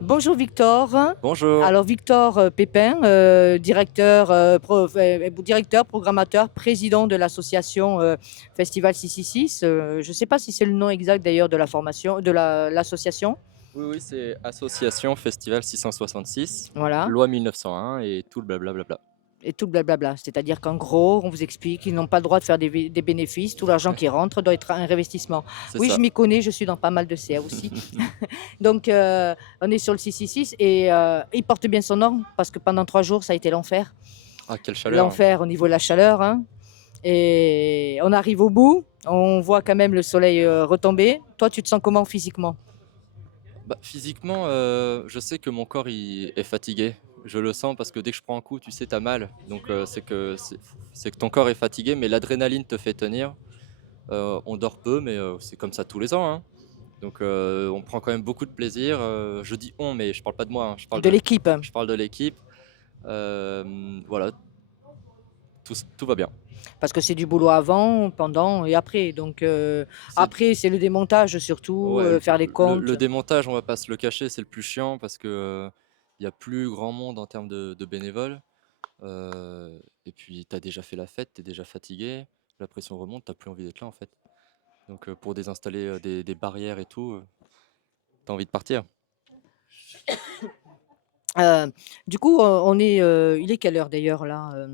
Bonjour Victor. Bonjour. Alors Victor Pépin, directeur, directeur, programmateur, président de l'association Festival 666. Je ne sais pas si c'est le nom exact d'ailleurs de la formation, de l'association. Oui, oui, c'est Association Festival 666, Voilà. loi 1901 et tout le blablabla. Et tout le blablabla. C'est-à-dire qu'en gros, on vous explique qu'ils n'ont pas le droit de faire des bénéfices. Tout l'argent qui rentre doit être un investissement. C'est Oui, je ça. m'y connais, je suis dans pas mal de CA aussi. Donc, on est sur le 666 et il porte bien son nom parce que pendant 3 jours, ça a été l'enfer. Ah, quelle chaleur. L'enfer au niveau de la chaleur, hein. Et on arrive au bout, on voit quand même le soleil retomber. Toi, tu te sens comment physiquement? Bah, physiquement, je sais que mon corps est fatigué. Je le sens parce que dès que je prends un coup, tu sais, t'as mal. Donc c'est que ton corps est fatigué, mais l'adrénaline te fait tenir. On dort peu, mais c'est comme ça tous les ans, hein. Donc on prend quand même beaucoup de plaisir. Je dis on, mais je parle pas de moi, hein. De l'équipe, hein. Je parle de l'équipe. Voilà, tout va bien. Parce que c'est du boulot avant, pendant et après. Donc, C'est après, c'est le démontage surtout, Ouais, faire les le comptes. démontage, on va pas se le cacher, c'est le plus chiant parce que il y a plus grand monde en termes de bénévoles. Et puis, tu as déjà fait la fête, tu es déjà fatigué, la pression remonte, t'as plus envie d'être là en fait. Donc, pour désinstaller des barrières et tout, tu as envie de partir. Euh, du coup, il est quelle heure d'ailleurs là?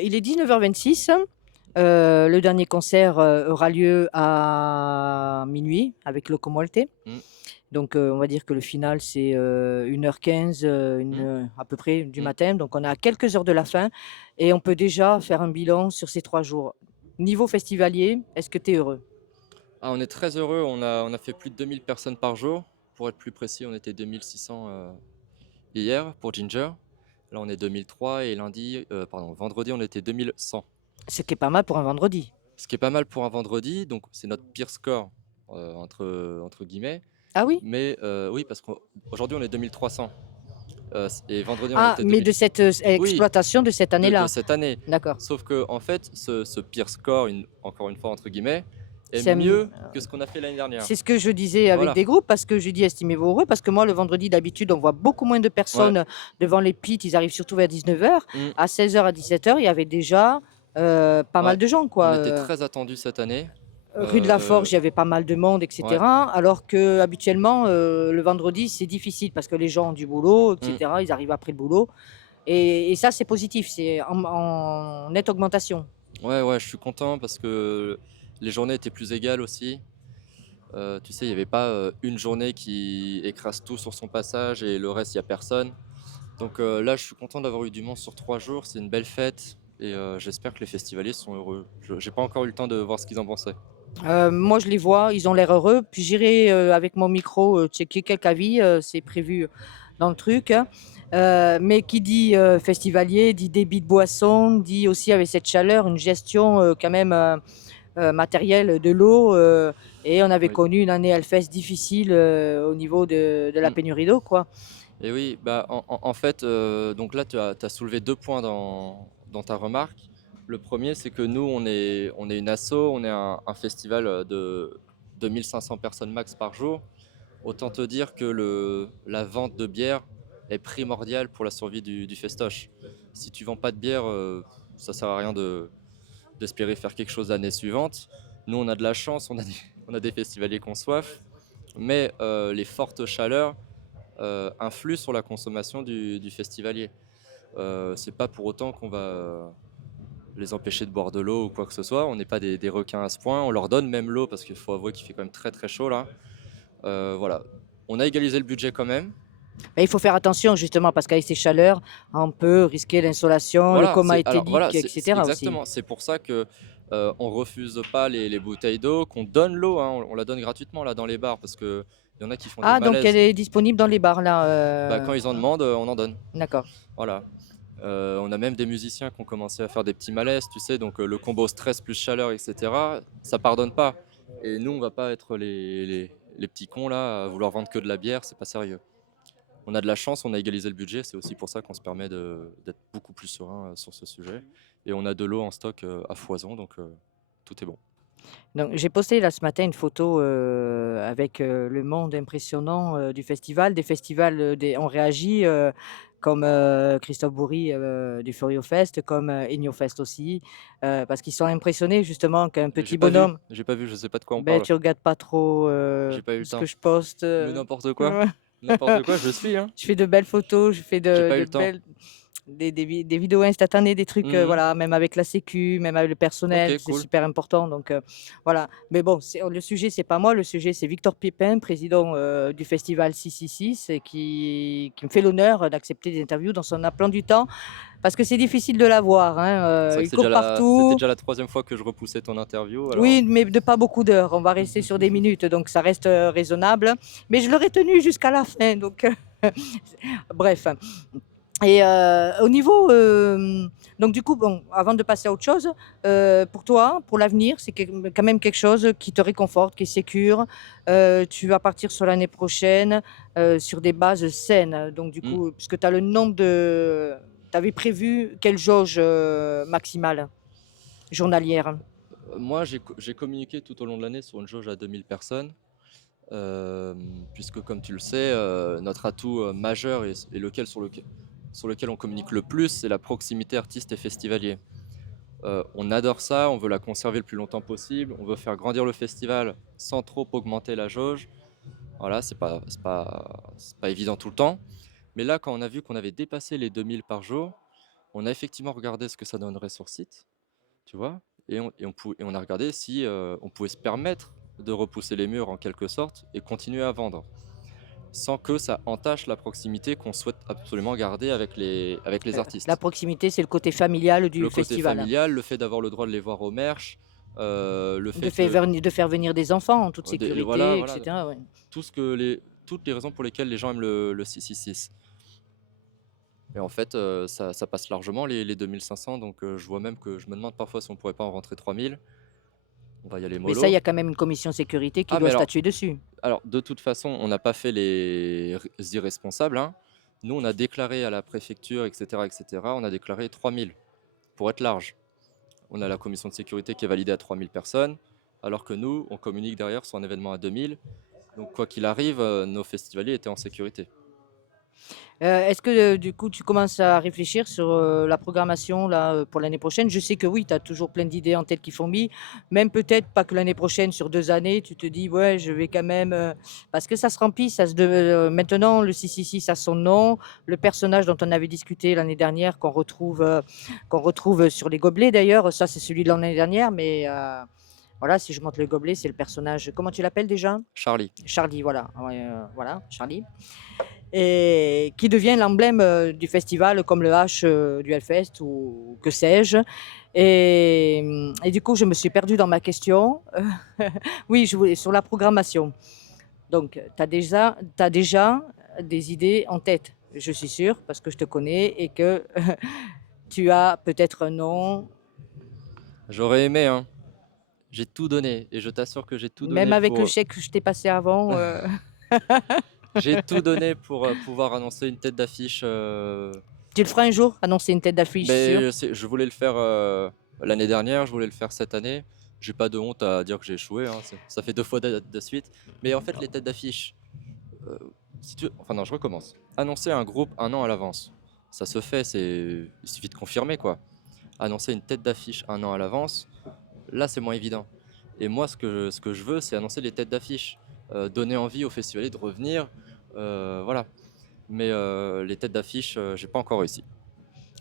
Il est 19h26. Le dernier concert aura lieu à minuit avec Locomolte. Hmm, Donc, on va dire que le final, c'est 1h15 hmm, à peu près du hmm. matin. Donc, on est à quelques heures de la fin et on peut déjà faire un bilan sur ces 3 jours. Niveau festivalier, est-ce que tu es heureux? Ah, on est très heureux, on a fait plus de 2000 personnes par jour. Pour être plus précis, on était 2600 hier pour Ginger. Là, on est 2003 et vendredi, on était 2100. Ce qui est pas mal pour un vendredi. Ce qui est pas mal pour un vendredi, donc c'est notre pire score entre guillemets. Ah oui? Mais oui, parce qu'aujourd'hui on est 2300 et vendredi on Ah, était mais de 2000. cette Oui, exploitation de cette de année-là. cette année. D'accord. Sauf que en fait, ce pire score, encore une fois entre guillemets, est C'est un- mieux que ce qu'on a fait l'année dernière. C'est ce que je disais avec Voilà. des groupes parce que je dis estimez-vous heureux parce que moi le vendredi d'habitude on voit beaucoup moins de Ouais. personnes devant les pits, ils arrivent surtout vers 19h. Mm. À 16h à 17h, il y avait déjà pas mal Ouais. de gens On quoi. était très attendus cette année. Rue de la Euh, Forge, il y avait pas mal de monde, ouais. etc. Alors que habituellement le vendredi c'est difficile parce que les gens ont du boulot, Mm. etc. Ils arrivent après le boulot et ça c'est positif, c'est en nette augmentation. Ouais, ouais, je suis content parce que les journées étaient plus égales aussi. Tu sais, il n'y avait pas une journée qui écrase tout sur son passage et le reste, il n'y a personne. Donc là, je suis content d'avoir eu du monde sur 3 jours. C'est une belle fête et j'espère que les festivaliers sont heureux. J'ai pas encore eu le temps de voir ce qu'ils en pensaient. Moi, je les vois, ils ont l'air heureux. Puis j'irai avec mon micro checker quelques avis, c'est prévu dans le truc, hein. Mais qui dit festivalier, dit débit de boisson, dit aussi avec cette chaleur, une gestion quand même matérielle de l'eau. Et on avait Oui. connu une année Hellfest difficile au niveau de la Mm. pénurie d'eau, quoi. Et oui, bah, en fait, donc là, tu as soulevé 2 points dans ta remarque. Le premier, c'est que nous, on est une asso, on est un festival de 2500 personnes max par jour. Autant te dire que la vente de bière est primordiale pour la survie du festoche. Si tu vends pas de bière, ça sert à rien d'espérer faire quelque chose l'année suivante. Nous, on a de la chance, on a des festivaliers qui ont soif, mais les fortes chaleurs influent sur la consommation du festivalier. C'est pas pour autant qu'on va les empêcher de boire de l'eau ou quoi que ce soit. On n'est pas des requins à ce point. On leur donne même l'eau parce qu'il faut avouer qu'il fait quand même très très chaud là. Voilà. On a égalisé le budget quand même. Mais il faut faire attention justement parce qu'avec ces chaleurs, on peut risquer l'insolation, le Voilà, coma alors voilà, éthylique, etc. aussi. exactement. C'est pour ça que on refuse pas les bouteilles d'eau, qu'on donne l'eau, hein, on la donne gratuitement là dans les bars parce que il y en a qui font des Ah, donc elle malaises. est disponible dans les bars là. Bah, quand ils en demandent, on en donne. D'accord. Voilà. On a même des musiciens qui ont commencé à faire des petits malaises, tu sais, donc le combo stress plus chaleur, etc. Ça pardonne pas. Et nous, on va pas être les petits cons là à vouloir vendre que de la bière, c'est pas sérieux. On a de la chance, on a égalisé le budget, c'est aussi pour ça qu'on se permet d'être beaucoup plus serein sur ce sujet. Et on a de l'eau en stock à foison, donc tout est bon. Donc j'ai posté là ce matin une photo, avec, le monde impressionnant, du festival. Des festivals, des ont réagi, comme, Christophe Bourry, du Furio Fest, comme, Enio Fest aussi, parce qu'ils sont impressionnés justement qu'un petit bonhomme. J'ai pas vu, je sais pas de quoi on Ben parle. tu regardes pas trop, J'ai pas eu le ce que temps. je poste, Mais n'importe quoi, ouais. n'importe quoi, je suis, hein. Je fais de belles photos, je fais J'ai pas eu de le temps. belles des vidéos instantanées, des trucs, Mmh. voilà, même avec la sécu, même avec le personnel, OK, c'est cool. super important donc voilà. Mais bon, c'est le sujet, c'est pas moi, le sujet, c'est Victor Pépin, président, du festival 666 et qui me fait l'honneur d'accepter des interviews dans son emploi du temps parce que c'est difficile de l'avoir, C'est hein, vrai que il court c'était partout. déjà la 3e fois que je repoussais ton interview, alors Oui, mais de pas beaucoup d'heures, on va rester sur des minutes, donc ça reste, raisonnable. Mais je l'aurais tenu jusqu'à la fin donc bref. Et au niveau, donc du coup, bon, avant de passer à autre chose, pour toi, pour l'avenir, c'est quand même quelque chose qui te réconforte, qui est sécure. Tu vas partir sur l'année prochaine, sur des bases saines. Donc du mmh, coup, puisque tu as le nombre de tu avais prévu quelle jauge, maximale journalière? moi j'ai communiqué tout au long de l'année sur une jauge à 2 000 personnes, puisque comme tu le sais, notre atout, majeur et sur lequel on communique le plus, c'est la proximité artiste et festivalier. On adore ça, on veut la conserver le plus longtemps possible, on veut faire grandir le festival sans trop augmenter la jauge. Voilà, c'est pas évident tout le temps. Mais là, quand on a vu qu'on avait dépassé les 2 000 par jour, on a effectivement regardé ce que ça donnerait sur site, tu vois? Et on a regardé si, on pouvait se permettre de repousser les murs en quelque sorte et continuer à vendre, sans que ça entache la proximité qu'on souhaite absolument garder avec les La artistes. proximité, c'est le côté familial du Le côté festival. familial, le fait d'avoir le droit de les voir au merch, le fait que De faire venir des enfants en toute voilà, sécurité et voilà, cetera, ouais. toutes les raisons pour lesquelles les gens aiment le 666. Et en fait, ça passe largement les 2 500, donc je vois même que je me demande parfois si on pourrait pas en rentrer 3 000. On va y aller Mais ça, il y mollo. a quand même une commission sécurité qui Ah mais doit statuer dessus. alors de toute façon, on n'a pas fait les irresponsables, hein. Nous, on a déclaré à la préfecture et cetera, on a déclaré 3 000 pour être large. On a la commission de sécurité qui est validée à 3 000 personnes, alors que nous, on communique derrière sur un événement à 2 000. Donc quoi qu'il arrive, nos festivaliers étaient en sécurité. Est-ce que, du coup, tu commences à réfléchir sur, la programmation là, pour l'année prochaine? Je sais que oui, tu as toujours plein d'idées en tête qui fourmillent, même peut-être pas que l'année prochaine, sur 2 années, tu te dis: «Ouais, je vais quand même», parce que ça se remplit, ça se de maintenant le 666 a son nom, le personnage dont on avait discuté l'année dernière qu'on retrouve sur les gobelets d'ailleurs, ça c'est celui de l'année dernière, mais voilà, si je montre le gobelet, c'est le personnage, comment tu l'appelles déjà? Charlie. Charlie, voilà, ouais, voilà, Charlie. Et qui devient l'emblème, du festival comme le H, du Hellfest ou que sais-je. Et du coup, je me suis perdue dans ma question. Oui, je voulais sur la programmation. Donc, tu as déjà des idées en tête, je suis sûre, parce que je te connais et que tu as peut-être un nom, J'aurais aimé, hein. J'ai tout donné et je t'assure que j'ai tout même donné avec le pour, chèque que je t'ai passé avant, j'ai tout donné pour, pouvoir annoncer une tête d'affiche, tu le feras un jour, annoncer une tête d'affiche sûre? je voulais le faire, l'année dernière, je voulais le faire cette année. J'ai pas de honte à dire que j'ai échoué, hein, ça fait 2 fois de suite. Mais en fait, les têtes d'affiche, heu, si tu veux enfin non, je recommence. Annoncer un groupe 1 an à l'avance, ça se fait, il suffit de confirmer, quoi. Annoncer une tête d'affiche 1 an à l'avance, là, c'est moins évident. Et moi, ce que je veux, c'est annoncer les têtes d'affiche, donner envie aux festivaliers de revenir, voilà. Mais les têtes d'affiche, j'ai pas encore réussi.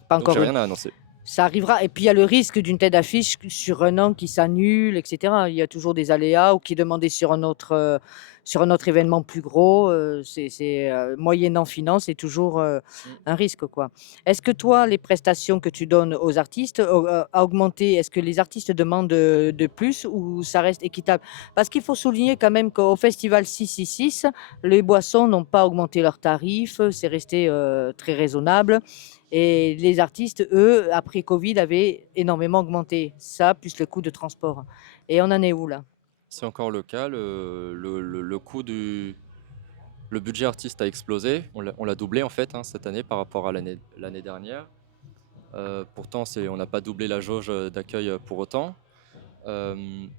Pas Donc j'ai encore eu. rien à annoncer. Ça arrivera et puis il y a le risque d'une tête d'affiche sur un an qui s'annule et cetera. Il y a toujours des aléas ou qui est demandé sur un autre événement plus gros, moyennant finance, c'est toujours, Mmh. un risque, quoi. Est-ce que toi, les prestations que tu donnes aux artistes, a augmenté? Est-ce que les artistes demandent, de plus ou ça reste équitable? Parce qu'il faut souligner quand même qu'au festival 666, les boissons n'ont pas augmenté leurs tarifs, c'est resté, très raisonnable. Et les artistes, eux, après Covid, avaient énormément augmenté. Ça, plus le coût de transport. Et on en est où là? C'est encore le cas, le coût du le budget artiste a explosé. On l'a doublé en fait, hein, cette année par rapport à l'année dernière. Pourtant on n'a pas doublé la jauge, d'accueil, pour autant. Hem,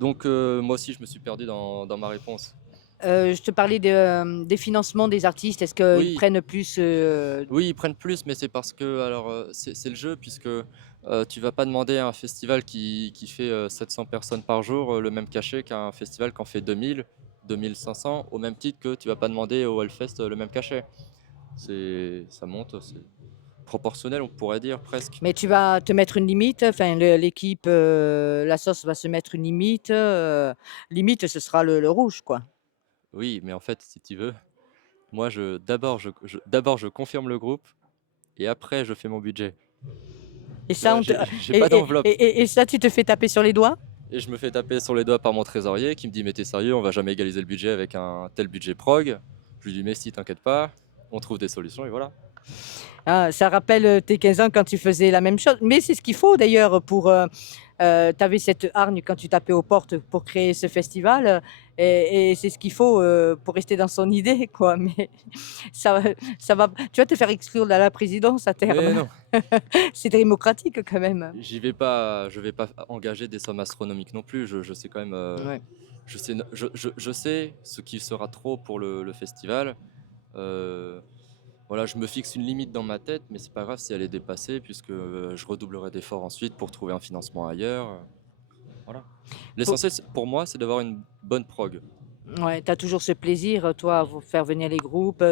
Donc moi aussi, je me suis perdu dans ma réponse. Je te parlais des financements des artistes. Est-ce qu'ils Oui, prennent plus oui, ils prennent plus, mais c'est parce que alors, c'est le jeu puisque, tu vas pas demander à un festival qui fait, 700 personnes par jour, le même cachet qu'à un festival qui en fait 2 500, au même titre que tu vas pas demander au Hellfest, le même cachet. Ça monte, c'est proportionnel, on pourrait dire presque. Mais tu vas te mettre une limite, enfin l'équipe, la sauce va se mettre une limite, limite ce sera le rouge quoi. Oui, mais en fait, si tu veux, moi je confirme le groupe et après je fais mon budget. Et Tu ça vois? on te J'ai pas d'enveloppe et ça tu te fais taper sur les doigts? et je me fais taper sur les doigts par mon trésorier qui me dit: «Mais tu sérieux? On va jamais égaliser le budget avec un tel budget prog». Je lui dis: «Mais si, t'inquiète pas, on trouve des solutions» et voilà. Ah, ça rappelle, tes 15 ans quand tu faisais la même chose. Mais c'est ce qu'il faut d'ailleurs pour, tu avais cette hargne quand tu tapais aux portes pour créer ce festival, et c'est ce qu'il faut, pour rester dans son idée quoi. Mais ça va tu vas te faire exclure de la présidence à Mais terme. non, C'est démocratique quand même. je vais pas engager des sommes astronomiques non plus. Je sais quand même, Ouais. je sais ce qui sera trop pour le festival. Heu, voilà, je me fixe une limite dans ma tête, mais c'est pas grave si elle est dépassée puisque, je redoublerai d'efforts ensuite pour trouver un financement ailleurs, voilà. Pour L'essentiel, pour moi, c'est d'avoir une bonne prog. Ouais, tu as toujours ce plaisir, toi, à vous faire venir les groupes,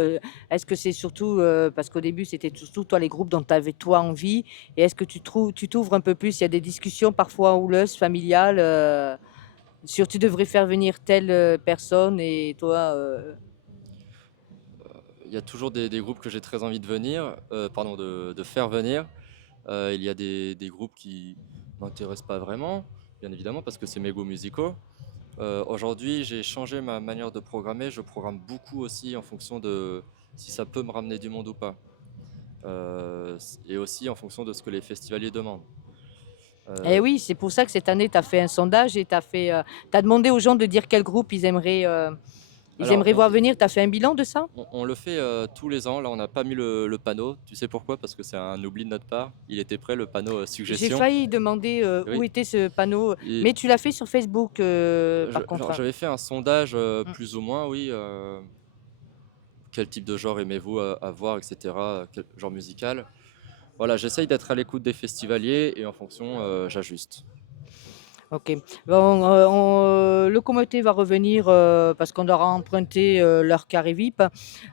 est-ce que c'est surtout, parce qu'au début, c'était surtout toi les groupes dont tu avais toi envie, et est-ce que tu t'ouvres un peu plus? Il y a des discussions parfois houleuses, familiales, sur tu devrais faire venir telle, personne et toi, Il y a toujours des groupes que j'ai très envie de venir, pardon, de faire venir. Il y a des groupes qui m'intéressent pas vraiment, bien évidemment, parce que c'est mes goûts musicaux. Aujourd'hui, j'ai changé ma manière de programmer. Je programme beaucoup aussi en fonction de si ça peut me ramener du monde ou pas. Et aussi en fonction de ce que les festivaliers demandent. eh Euh, oui, c'est pour ça que cette année, tu as fait un sondage et tu as demandé aux gens de dire quel groupe ils alors, aimeraient voir venir. Tu as fait un bilan de ça? on le fait tous les ans. Là, on n'a pas mis le panneau. Tu sais pourquoi? Parce que c'est un oubli de notre part. Il était prêt, le panneau J'ai suggestion. failli demander, où Oui. était ce panneau, Et mais tu l'as fait sur Facebook, par contre, genre, hein? j'avais fait un sondage, Mmh. plus ou moins, oui. Quel type de genre aimez-vous à voir, etc. Quel genre musical. Voilà, j'essaye d'être à l'écoute des festivaliers et en fonction, j'ajuste. OK. Bon, Locomoté va revenir, parce qu'on leur a emprunté, leur carré VIP.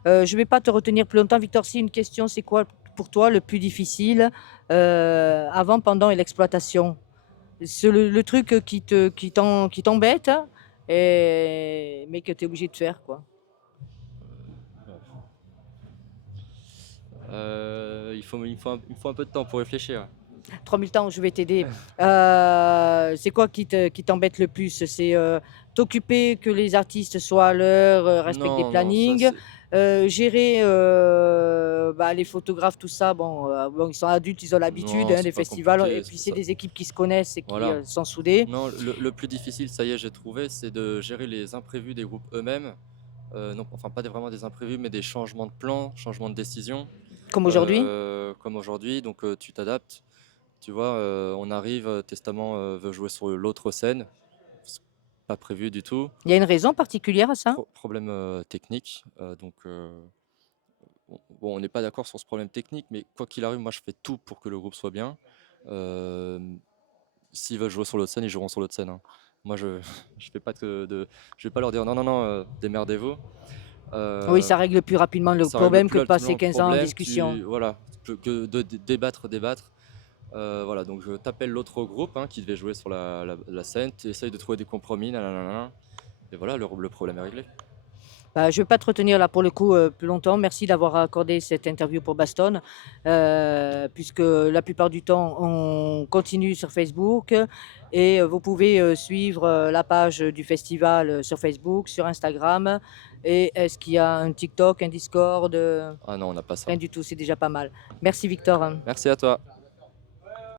Je ne vais pas te retenir plus longtemps. Victor, si une question, c'est quoi pour toi le plus difficile, avant, pendant et l'exploitation? C'est le truc, qui t'embête, mais que tu es obligé de faire, quoi? Il me faut un peu de temps pour réfléchir. 3000 temps, je vais t'aider. C'est quoi qui t'embête le plus? C'est, t'occuper que les artistes soient à l'heure, respectent des Non, non, ça plannings, c'est. gérer, bah, les photographes, tout ça, bon, ils sont adultes, ils ont l'habitude, Non, hein, c'est des pas festivals, et compliqué. puis c'est des équipes qui se connaissent et qui, Voilà. sont soudées, Non, le plus difficile, ça y est, j'ai trouvé, c'est de gérer les imprévus des groupes eux-mêmes. Non, enfin, pas vraiment des imprévus, mais des changements de plan, changements de décision, comme aujourd'hui. comme aujourd'hui. Donc, tu t'adaptes. Tu vois, on arrive, Testament veut jouer sur l'autre scène. C'est pas prévu du tout. Il y a une raison particulière à ça? Problème technique. Donc, bon, on n'est pas d'accord sur ce problème technique, mais quoi qu'il arrive, moi je fais tout pour que le groupe soit bien. Euh, S'ils veulent jouer sur l'autre scène, ils joueront sur l'autre scène, hein. Moi, je fais pas je vais pas leur dire non, non, non, démerdez-vous. Oui, Euh, ça règle plus rapidement le Ça règle problème que plus de rapidement passer le 15 ans en problème. discussion. Voilà, que de débattre, débattre. Voilà, donc je t'appelle l'autre groupe, hein, qui devait jouer sur la scène. Tu essayes de trouver des compromis, nanana, et voilà, le problème est réglé. Bah, je ne vais pas te retenir là pour le coup, plus longtemps. Merci d'avoir accordé cette interview pour Baston, puisque la plupart du temps, on continue sur Facebook, et vous pouvez, suivre, la page du festival, sur Facebook, sur Instagram, et est-ce qu'il y a un TikTok, un Discord? Ah non, on n'a pas ça. Rien du tout, c'est déjà pas mal. Merci Victor. Merci à toi.